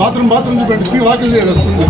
Bathroom చూపెట్టి వాకిల్ చేయదు వస్తుంది.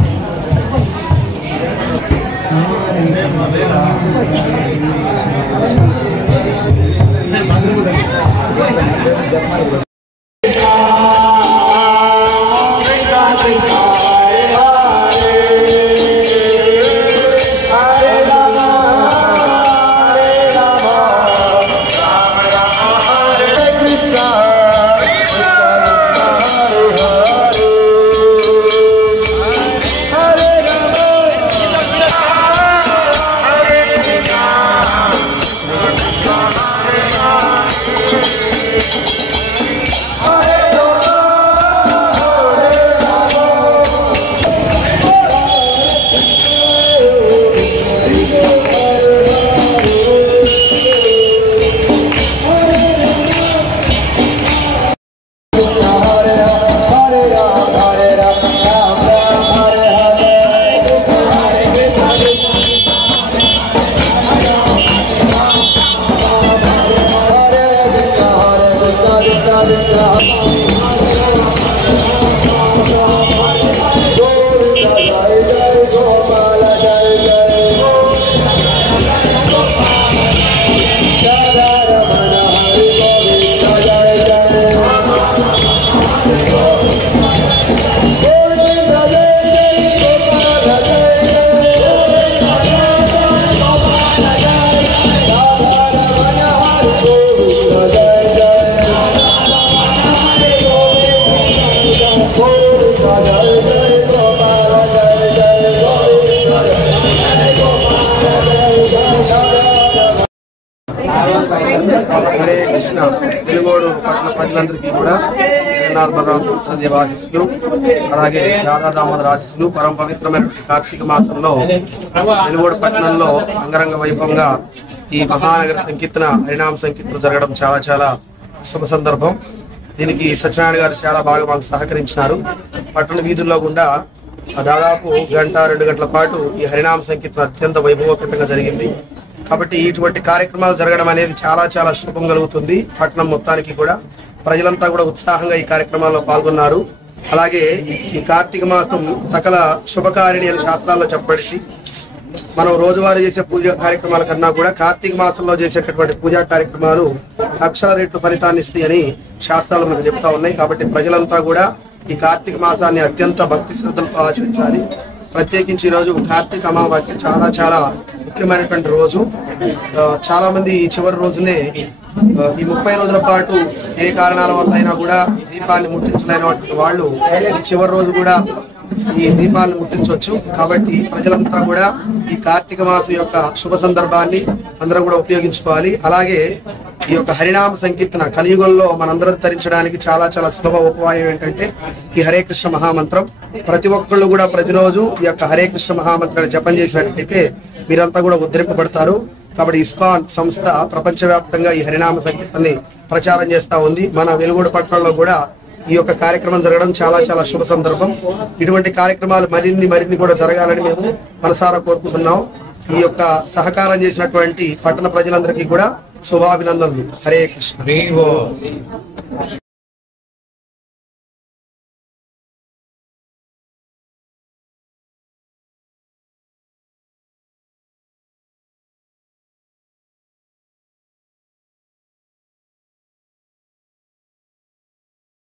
హరే కృష్ణ. వెలుగోడు పట్టణ ప్రజలందరికీ కూడా జగన్నాథ ఆశీస్సులు, అలాగే రాధా దామోదర ఆశీస్సులు. పరమ పవిత్రమైన కార్తీక మాసంలో వెలుగోడు పట్టణంలో అంగరంగ వైభవంగా ఈ మహానగర సంకీర్తన, హరినామ సంకీర్తన జరగడం చాలా చాలా శుభ సందర్భం. దీనికి సత్యనారాయణ గారు చాలా బాగా మాకు సహకరించినారు. పట్టణ వీధుల్లో గుండా దాదాపు 1-2 గంటల పాటు ఈ హరినామ సంకీర్తన అత్యంత వైభవోపేతంగా జరిగింది. కాబట్టి ఇటువంటి కార్యక్రమాలు జరగడం అనేది చాలా చాలా శుభం కలుగుతుంది. పట్టణం మొత్తానికి కూడా ప్రజలంతా కూడా ఉత్సాహంగా ఈ కార్యక్రమాల్లో పాల్గొన్నారు. అలాగే ఈ కార్తీక మాసం సకల శుభకారిణి అని శాస్త్రాల్లో చెప్పబడింది. మనం రోజువారీ చేసే పూజా కార్యక్రమాల కన్నా కూడా కార్తీక మాసంలో చేసేటటువంటి పూజా కార్యక్రమాలు లక్షల రెట్లు ఫలితాన్ని ఇస్తాయని శాస్త్రాలు మనకు చెప్తా ఉన్నాయి. కాబట్టి ప్రజలంతా కూడా ఈ కార్తీక మాసాన్ని అత్యంత భక్తి శ్రద్ధలతో ఆచరించాలి. ప్రత్యేకించి ఈ రోజు కార్తీక అమావాస్య చాలా చాలా ముఖ్యమైనటువంటి రోజు. చాలా మంది ఈ చివరి రోజునే ఈ 30 రోజుల పాటు ఏ కారణాల వల్ల అయినా కూడా దీపాన్ని ముట్టించలేనటువంటి వాళ్ళు ఈ చివరి రోజు కూడా ఈ దీపాలను ముట్టించవచ్చు. కాబట్టి ప్రజలంతా కూడా ఈ కార్తీక మాసం యొక్క శుభ సందర్భాన్ని అందరూ కూడా ఉపయోగించుకోవాలి. అలాగే ఈ యొక్క హరినామ సంకీర్తన కలియుగంలో మనందరం ధరించడానికి చాలా చాలా సులభ ఉపాయం ఏంటంటే ఈ హరే కృష్ణ మహామంత్రం. ప్రతి ఒక్కళ్ళు కూడా ప్రతిరోజు ఈ యొక్క హరే కృష్ణ మహామంత్రాన్ని జపం చేసినట్లయితే మీరంతా కూడా ఉద్ధరింపబడతారు. కాబట్టి ఇస్కాన్ సంస్థ ప్రపంచవ్యాప్తంగా ఈ హరినామ సంకీర్తనని ప్రచారం చేస్తా ఉంది. మన వెలుగోడు పట్టణంలో కూడా ఈ యొక్క కార్యక్రమం జరగడం చాలా చాలా శుభ సందర్భం. ఇటువంటి కార్యక్రమాలు మరిన్ని కూడా జరగాలని మేము మనసారా కోరుకుంటున్నాం. ఈ యొక్క సహకారం చేసినటువంటి పట్టణ ప్రజలందరికీ కూడా శుభాభినందనలు. హరే కృష్ణ.